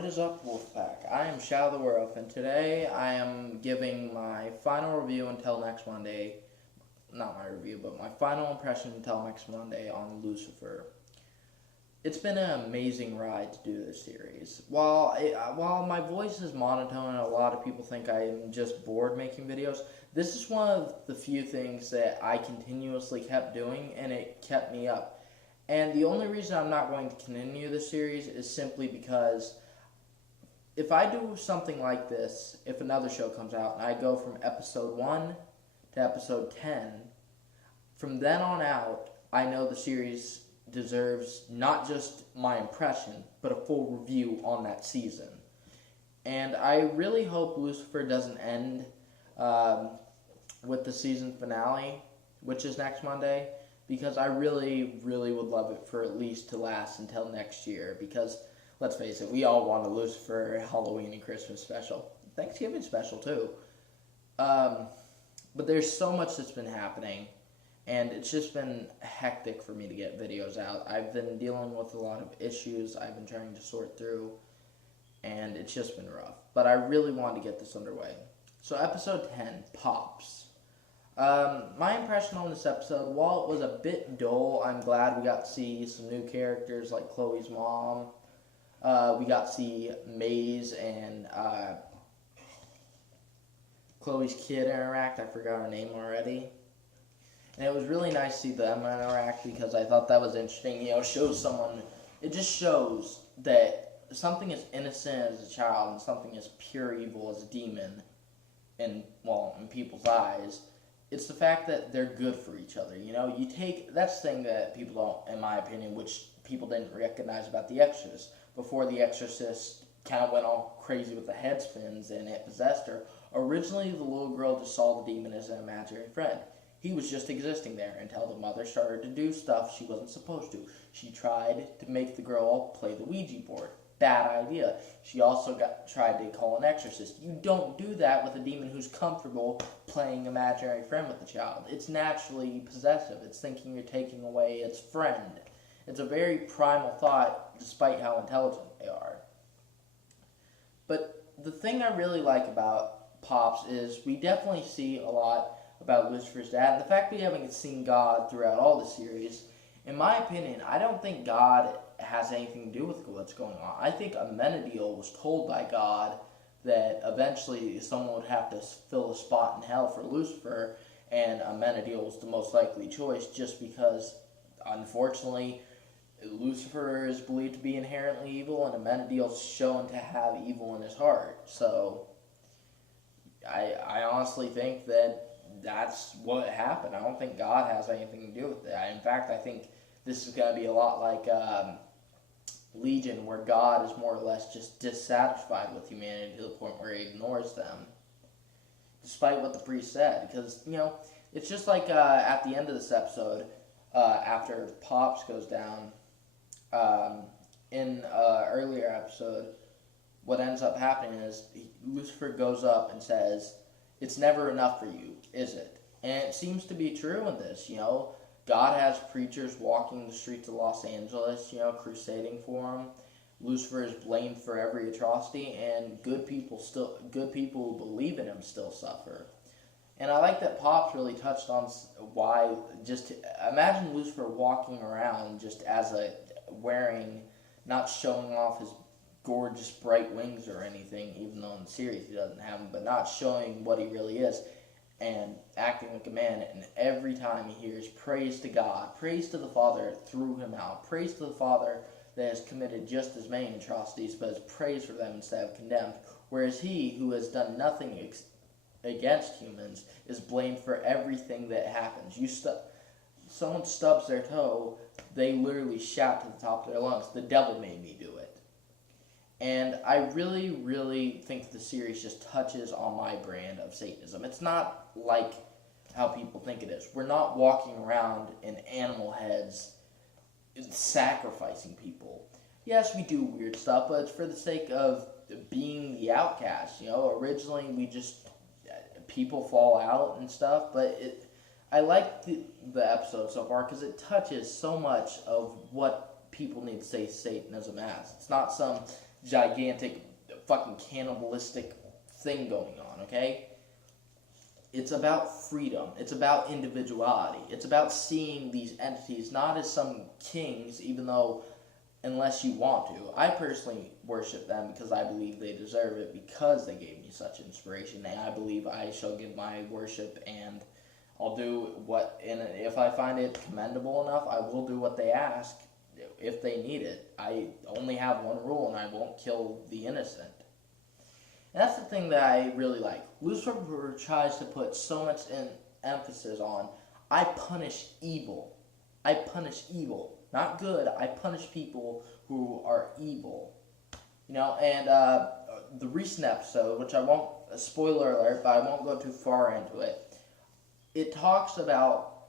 What is up, Wolfpack? I am Shao the Werewolf, and today I am giving my final review until next Monday. Not my review, but my final impression until next Monday on Lucifer. It's been an amazing ride to do this series. While my voice is monotone and a lot of people think I am just bored making videos, this is one of the few things that I continuously kept doing, and it kept me up. And the only reason I'm not going to continue this series is simply because if I do something like this, if another show comes out and I go from episode 1 to episode 10, from then on out, I know the series deserves not just my impression, but a full review on that season. And I really hope Lucifer doesn't end with the season finale, which is next Monday, because I really, really would love it for at least to last until next year, because let's face it, we all want a Lucifer Halloween and Christmas special. Thanksgiving special, too. But there's so much that's been happening, and it's just been hectic for me to get videos out. I've been dealing with a lot of issues I've been trying to sort through, and it's just been rough. But I really want to get this underway. So episode 10, Pops. My impression on this episode, while it was a bit dull, I'm glad we got to see some new characters like Chloe's mom. We got to see Maze and Chloe's kid interact. I forgot her name already. And it was really nice to see them interact because I thought that was interesting. You know, it just shows that something as innocent as a child and something as pure evil as a demon in people's eyes, it's the fact that they're good for each other. You know, that's the thing that people don't, in my opinion, which people didn't recognize about The Exorcist. Before The Exorcist kind of went all crazy with the head spins and it possessed her, originally the little girl just saw the demon as an imaginary friend. He was just existing there until the mother started to do stuff she wasn't supposed to. She tried to make the girl play the Ouija board. Bad idea. She also tried to call an exorcist. You don't do that with a demon who's comfortable playing imaginary friend with the child. It's naturally possessive. It's thinking you're taking away its friend. It's a very primal thought, despite how intelligent they are. But the thing I really like about Pops is we definitely see a lot about Lucifer's dad. And the fact we haven't seen God throughout all the series, in my opinion, I don't think God has anything to do with what's going on. I think Amenadiel was told by God that eventually someone would have to fill a spot in hell for Lucifer, and Amenadiel was the most likely choice just because, unfortunately, Lucifer is believed to be inherently evil, and Amenadiel's shown to have evil in his heart. So, I honestly think that that's what happened. I don't think God has anything to do with it. In fact, I think this is going to be a lot like Legion, where God is more or less just dissatisfied with humanity to the point where he ignores them, despite what the priest said. Because, you know, it's just like at the end of this episode, after Pops goes down, in an earlier episode, what ends up happening is Lucifer goes up and says, "It's never enough for you, is it?" And it seems to be true in this, you know. God has preachers walking the streets of Los Angeles, you know, crusading for him. Lucifer is blamed for every atrocity, and good people who believe in him still suffer. And I like that Pops really touched on why. Just imagine Lucifer walking around just as not showing off his gorgeous bright wings or anything, even though in the series he doesn't have them, but not showing what he really is, and acting like a man. And every time he hears praise to God, praise to the Father that threw him out, praise to the Father that has committed just as many atrocities, but has praised for them instead of condemned, whereas he who has done nothing against humans is blamed for everything that happens. Someone stubs their toe, they literally shout to the top of their lungs, "The devil made me do it." And I really, really think the series just touches on my brand of Satanism. It's not like how people think it is. We're not walking around in animal heads sacrificing people. Yes, we do weird stuff, but it's for the sake of being the outcast. You know, originally people fall out and stuff, but I like the episode so far because it touches so much of what people need to say Satanism as. It's not some gigantic fucking cannibalistic thing going on, okay? It's about freedom. It's about individuality. It's about seeing these entities not as some kings, even though, unless you want to. I personally worship them because I believe they deserve it because they gave me such inspiration. And I believe I shall give my worship, and I'll do what, and if I find it commendable enough, I will do what they ask if they need it. I only have one rule, and I won't kill the innocent. And that's the thing that I really like. Lucifer tries to put so much emphasis on, I punish evil. I punish evil. Not good, I punish people who are evil. You know, and the recent episode, which I won't, spoiler alert, but I won't go too far into it, it talks about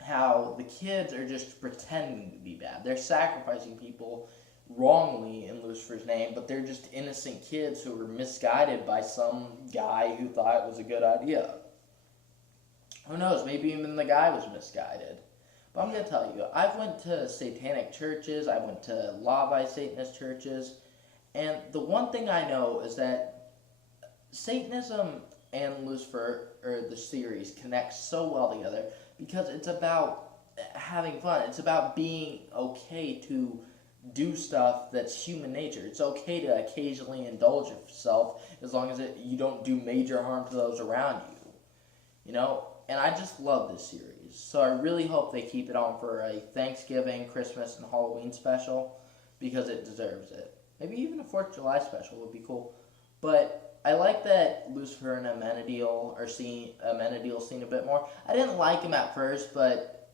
how the kids are just pretending to be bad. They're sacrificing people wrongly in Lucifer's name, but they're just innocent kids who were misguided by some guy who thought it was a good idea. Who knows, maybe even the guy was misguided. But I'm going to tell you, I've went to satanic churches, I went to law-by Satanist churches, and the one thing I know is that Satanism and Lucifer, or the series, connect so well together because it's about having fun. It's about being okay to do stuff that's human nature. It's okay to occasionally indulge yourself as long as you don't do major harm to those around you. You know? And I just love this series. So I really hope they keep it on for a Thanksgiving, Christmas, and Halloween special because it deserves it. Maybe even a 4th of July special would be cool. But I like that Lucifer and Amenadiel are seen a bit more. I didn't like him at first, but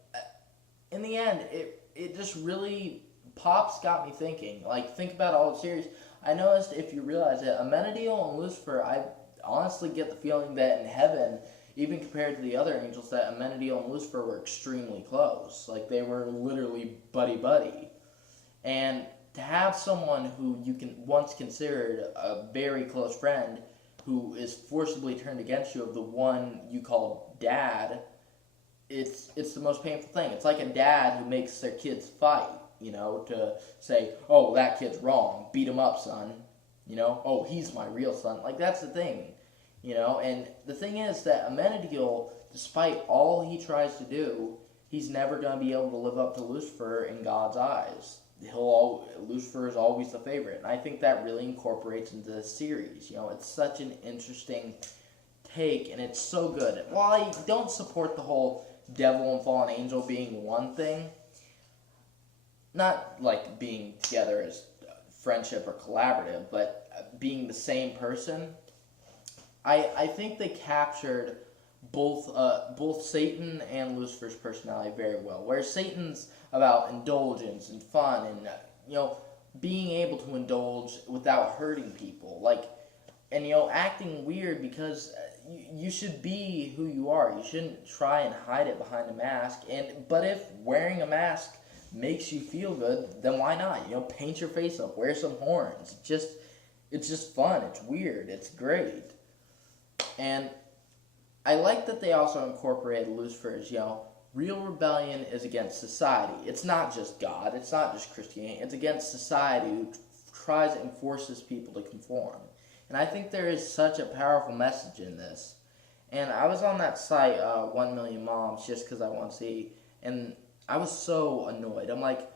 in the end, it just really... Pops got me thinking. Like, think about all the series. I noticed, if you realize it, Amenadiel and Lucifer, I honestly get the feeling that in heaven, even compared to the other angels, that Amenadiel and Lucifer were extremely close. Like, they were literally buddy-buddy. And to have someone who you can once considered a very close friend who is forcibly turned against you of the one you call dad, it's the most painful thing. It's like a dad who makes their kids fight. You know, to say, oh, that kid's wrong, beat him up, son. You know, oh, he's my real son. Like, that's the thing, you know. And the thing is that Amenadiel, despite all he tries to do, he's never going to be able to live up to Lucifer in God's eyes. Lucifer is always the favorite. And I think that really incorporates into the series. You know, it's such an interesting take, and it's so good. While I don't support the whole devil and fallen angel being one thing, not like being together as friendship or collaborative, but being the same person, I think they captured both Satan and Lucifer's personality very well. Where Satan's about indulgence and fun and, you know, being able to indulge without hurting people. Like, and, you know, acting weird because you should be who you are. You shouldn't try and hide it behind a mask. But if wearing a mask makes you feel good, then why not? You know, paint your face up, wear some horns. It's just fun. It's weird. It's great. And I like that they also incorporated Lucifer's, you know, real rebellion is against society. It's not just God. It's not just Christianity. It's against society who tries and forces people to conform. And I think there is such a powerful message in this. And I was on that site, 1 Million Moms, just because I want to see, and I was so annoyed. I'm like,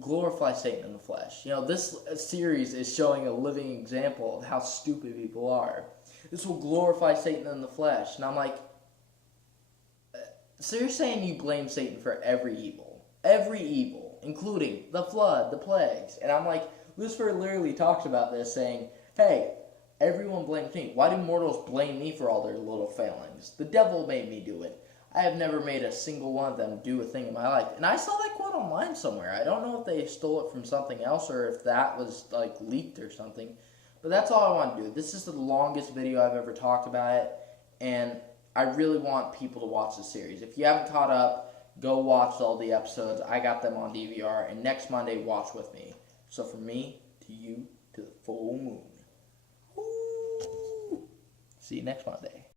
glorify Satan in the flesh. You know, this series is showing a living example of how stupid people are. This will glorify Satan in the flesh. And I'm like, so you're saying you blame Satan for every evil, including the flood, the plagues. And I'm like, Lucifer literally talks about this, saying, hey, everyone blames me. Why do mortals blame me for all their little failings? The devil made me do it. I have never made a single one of them do a thing in my life. And I saw that quote online somewhere. I don't know if they stole it from something else or if that was, like, leaked or something. But that's all I want to do. This is the longest video I've ever talked about it. And I really want people to watch the series. If you haven't caught up, go watch all the episodes. I got them on DVR. And next Monday, watch with me. So from me to you to the full moon. Woo! See you next Monday.